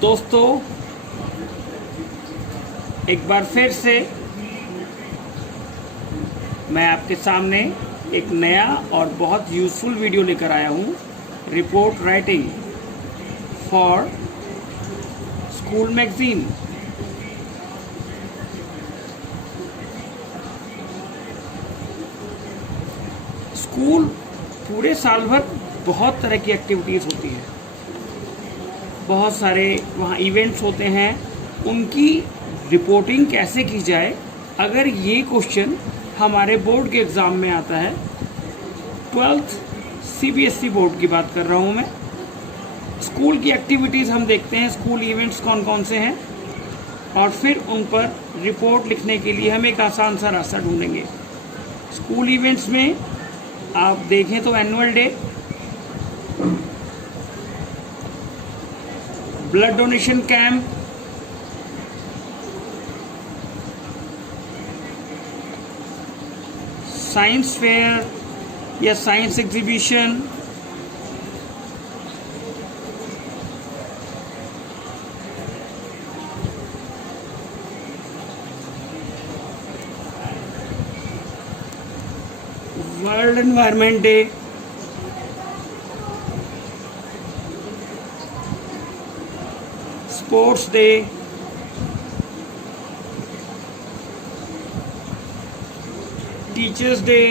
दोस्तों, एक बार फिर से मैं आपके सामने एक नया और बहुत यूज़फुल वीडियो लेकर आया हूँ। Report writing for school magazine. School पूरे साल भर बहुत तरह की एक्टिविटीज़ होती है, बहुत सारे वहाँ इवेंट्स होते हैं। उनकी रिपोर्टिंग कैसे की जाए, अगर ये क्वेश्चन हमारे बोर्ड के एग्ज़ाम में आता है, 12th CBSE बोर्ड की बात कर रहा हूँ मैं। स्कूल की एक्टिविटीज़ हम देखते हैं, स्कूल इवेंट्स कौन कौन से हैं, और फिर उन पर रिपोर्ट लिखने के लिए हम एक आसान सा रास्ता ढूंढेंगे। स्कूल इवेंट्स में आप देखें तो annual day, blood donation camp, science fair या science exhibition, world environment day, sports day, teachers day,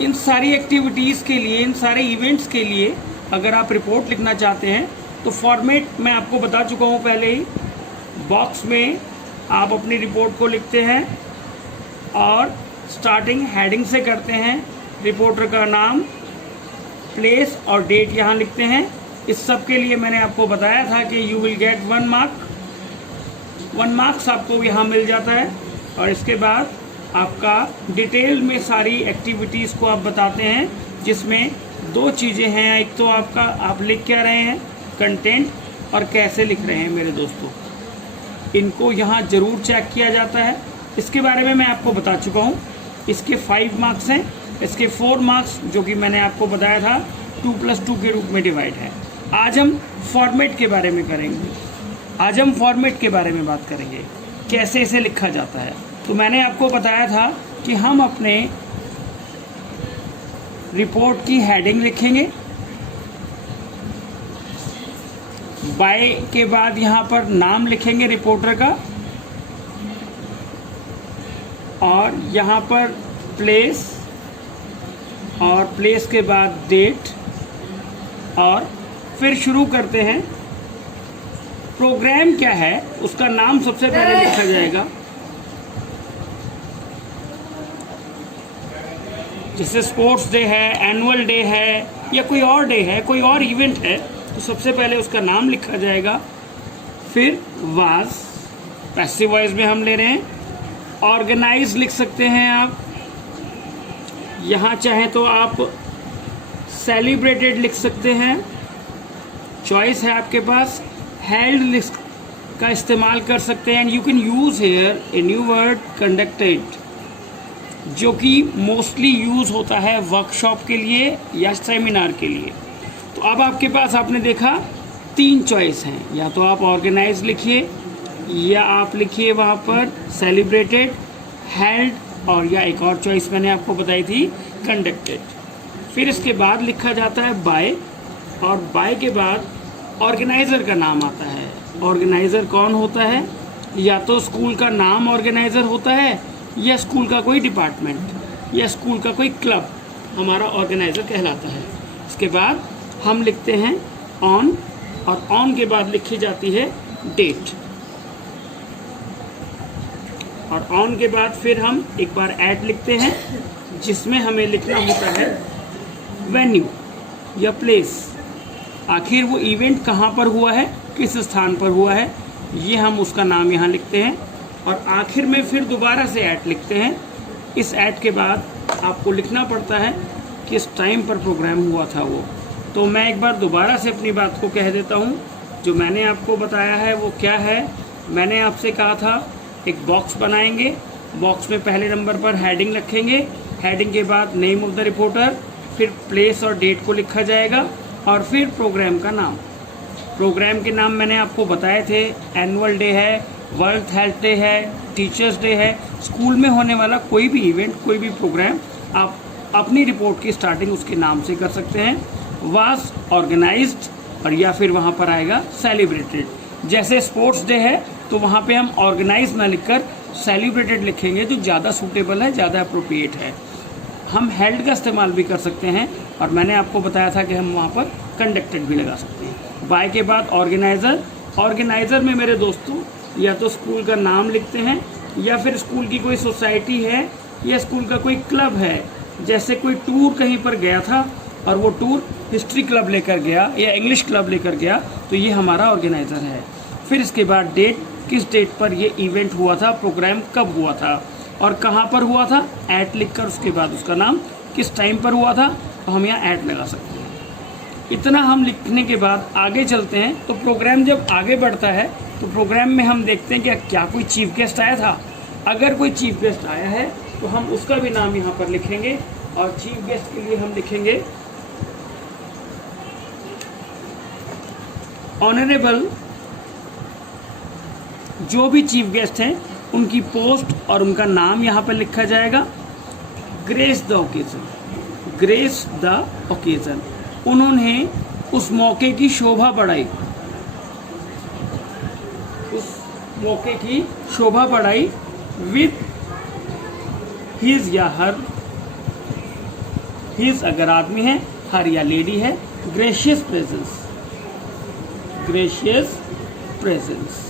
इन सारी एक्टिविटीज़ के लिए, इन सारे इवेंट्स के लिए अगर आप रिपोर्ट लिखना चाहते हैं तो फॉर्मेट मैं आपको बता चुका हूँ पहले ही। बॉक्स में आप अपनी रिपोर्ट को लिखते हैं और स्टार्टिंग हेडिंग से करते हैं। रिपोर्टर का नाम, प्लेस और डेट यहाँ लिखते हैं। इस सब के लिए मैंने आपको बताया था कि you will get 1 mark. 1 marks आपको यहाँ मिल जाता है। और इसके बाद आपका डिटेल में सारी एक्टिविटीज़ को आप बताते हैं, जिसमें 2 चीज़ें हैं। एक तो आपका आप लिख क्या रहे हैं, कंटेंट, और कैसे लिख रहे हैं मेरे दोस्तों। इनको यहाँ ज़रूर चेक किया जाता है। इसके बारे में मैं आपको बता चुका हूँ। इसके 5 मार्क्स हैं, इसके 4 मार्क्स जो कि मैंने आपको बताया था 2+2 के रूप में डिवाइड है। आज हम फॉर्मेट के बारे में करेंगे। आज हम फॉर्मेट के बारे में बात करेंगे, कैसे इसे लिखा जाता है। तो मैंने आपको बताया था कि हम अपने रिपोर्ट की हेडिंग लिखेंगे, बाय के बाद यहाँ पर नाम लिखेंगे रिपोर्टर का, और यहाँ पर प्लेस, और प्लेस के बाद डेट, और फिर शुरू करते हैं। प्रोग्राम क्या है उसका नाम सबसे पहले लिखा जाएगा। जैसे स्पोर्ट्स डे है, एनुअल डे है, या कोई और डे है, कोई और इवेंट है, तो सबसे पहले उसका नाम लिखा जाएगा। फिर वाज, पैसिव वॉइस में हम ले रहे हैं। ऑर्गेनाइज लिख सकते हैं आप, यहाँ चाहें तो आप सेलिब्रेटेड लिख सकते हैं, चॉइस है आपके पास। हेल्ड लिस्ट का इस्तेमाल कर सकते हैं। And you can use here a new word, conducted, जो कि मोस्टली यूज़ होता है वर्कशॉप के लिए या सेमिनार के लिए। तो अब आपके पास, आपने देखा 3 चॉइस हैं। या तो आप ऑर्गेनाइज लिखिए, या आप लिखिए वहाँ पर सेलिब्रेटेड, हेल्ड, और या एक और चॉइस मैंने आपको बताई थी, कंडक्टेड। फिर इसके बाद लिखा जाता है बाय, और बाय के बाद ऑर्गेनाइज़र का नाम आता है। ऑर्गेनाइज़र कौन होता है? या तो स्कूल का नाम ऑर्गेनाइज़र होता है, या स्कूल का कोई डिपार्टमेंट, या स्कूल का कोई क्लब हमारा ऑर्गेनाइज़र कहलाता है। इसके बाद हम लिखते हैं ऑन, और ऑन के बाद लिखी जाती है डेट, और ऑन के बाद फिर हम एक बार ऐट लिखते हैं, जिसमें हमें लिखना होता है वेन्यू या प्लेस। आखिर वो इवेंट कहाँ पर हुआ है, किस स्थान पर हुआ है, ये हम उसका नाम यहाँ लिखते हैं। और आखिर में फिर दोबारा से ऐट लिखते हैं। इस ऐट के बाद आपको लिखना पड़ता है किस टाइम पर प्रोग्राम हुआ था वो। तो मैं एक बार दोबारा से अपनी बात को कह देता हूँ। जो मैंने आपको बताया है वो क्या है। मैंने आपसे कहा था एक बॉक्स बनाएंगे, बॉक्स में पहले नंबर पर हेडिंग रखेंगे, हेडिंग के बाद नेम ऑफ द रिपोर्टर, फिर प्लेस और डेट को लिखा जाएगा और फिर प्रोग्राम का नाम। प्रोग्राम के नाम मैंने आपको बताए थे, एनुअल डे है, वर्ल्ड हेल्थ डे है, टीचर्स डे है। स्कूल में होने वाला कोई भी इवेंट, कोई भी प्रोग्राम आप अपनी रिपोर्ट की स्टार्टिंग उसके नाम से कर सकते हैं। वाज ऑर्गेनाइज्ड और या फिर वहाँ पर आएगा सेलिब्रेटेड। जैसे स्पोर्ट्स डे है तो वहाँ पे हम ऑर्गेनाइज ना लिखकर सेलिब्रेटेड लिखेंगे, जो ज़्यादा सूटेबल है, ज़्यादा अप्रोप्रिएट है। हम हेल्ड का इस्तेमाल भी कर सकते हैं और मैंने आपको बताया था कि हम वहाँ पर कंडक्टेड भी लगा सकते हैं। बाय के बाद ऑर्गेनाइज़र। ऑर्गेनाइज़र में मेरे दोस्तों या तो स्कूल का नाम लिखते हैं या फिर स्कूल की कोई सोसाइटी है या स्कूल का कोई क्लब है। जैसे कोई टूर कहीं पर गया था और वो टूर हिस्ट्री क्लब लेकर गया या इंग्लिश क्लब लेकर गया, तो ये हमारा ऑर्गेनाइज़र है। फिर इसके बाद डेट, किस डेट पर ये इवेंट हुआ था, प्रोग्राम कब हुआ था और कहाँ पर हुआ था, ऐट लिखकर उसके बाद उसका नाम, किस टाइम पर हुआ था, तो हम यहाँ ऐट लगा सकते हैं। इतना हम लिखने के बाद आगे चलते हैं। तो प्रोग्राम जब आगे बढ़ता है तो प्रोग्राम में हम देखते हैं कि क्या कोई चीफ गेस्ट आया था। अगर कोई चीफ गेस्ट आया है तो हम उसका भी नाम यहाँ पर लिखेंगे और चीफ गेस्ट के लिए हम लिखेंगे ऑनरेबल। जो भी चीफ गेस्ट हैं उनकी पोस्ट और उनका नाम यहाँ पर लिखा जाएगा। Grace the occasion, grace the occasion, उन्होंने उस मौके की शोभा बढ़ाई, उस मौके की शोभा बढ़ाई विथ हिज या हर, हिज अगर आदमी है, हर या लेडी है, ग्रेशियस प्रेजेंस, ग्रेशियस प्रेजेंस।